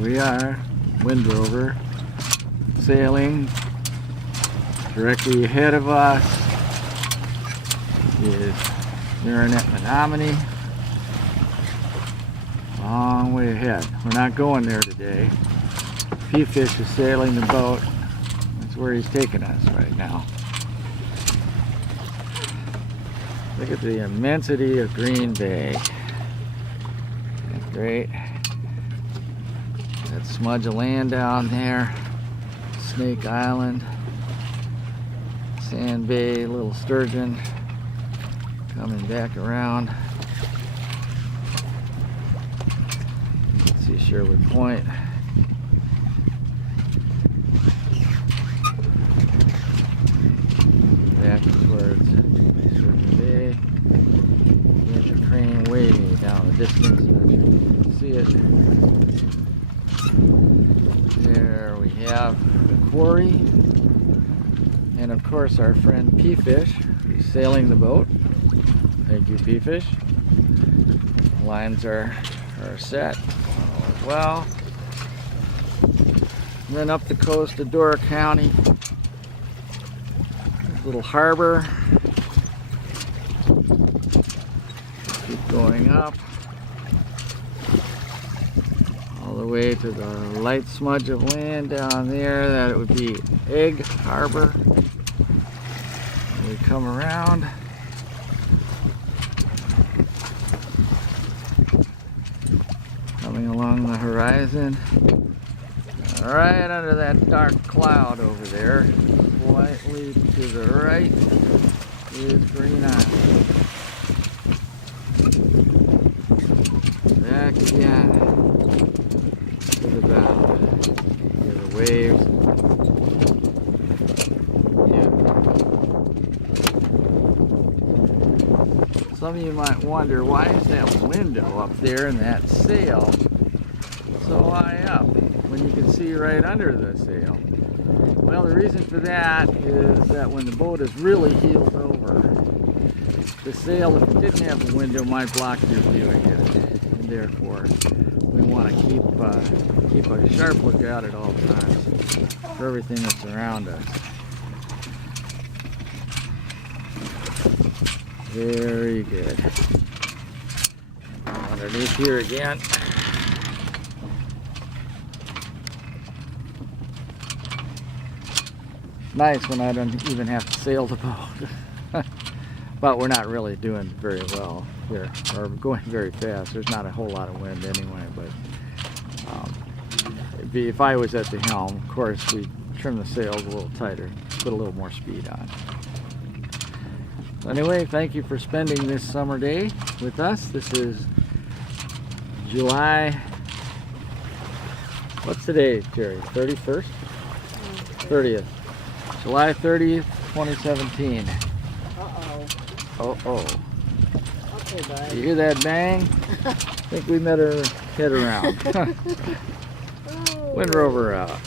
we are, Wind Rover, sailing directly ahead of us is Marinette Menominee. Long way ahead. We're not going there today. P-Fish is sailing the boat. That's where he's taking us right now. Look at the immensity of Green Bay. That's great. That smudge of land down there. Snake Island. Sand Bay, little sturgeon. Coming back around. You can see Sherwood Point. Back towards Sturgeon Bay. Adventure crane way down the distance. I'm not sure you can see it. There we have the quarry. And of course our friend P-Fish, who's sailing the boat. Thank you, P-Fish. Lines are set as well. And then up the coast of Door County, little harbor. Keep going up all the way to the light smudge of land down there. That it would be Egg Harbor. And we come around. Coming along the horizon. Right under that dark cloud over there, slightly to the right, is Green Island. Back again to the bow. Hear the waves. Yeah. Some of you might wonder, why is that window up there in that sail so high up when you can see right under the sail? Well, the reason for that is that when the boat is really heeled over, the sail, if it didn't have a window, might block your view again. And therefore, we want to keep a sharp lookout at all times for everything that's around us. Very good. Underneath here again. Nice when I don't even have to sail the boat. But we're not really doing very well here, or going very fast. There's not a whole lot of wind anyway, but if I was at the helm, of course, we'd trim the sails a little tighter, put a little more speed on. Anyway, thank you for spending this summer day with us. This is July, what's today, Jerry? 31st? 30th. July 30th, 2017. Uh-oh. Uh-oh. Okay, bud. You hear that bang? I think we better head around. Wind Rover out.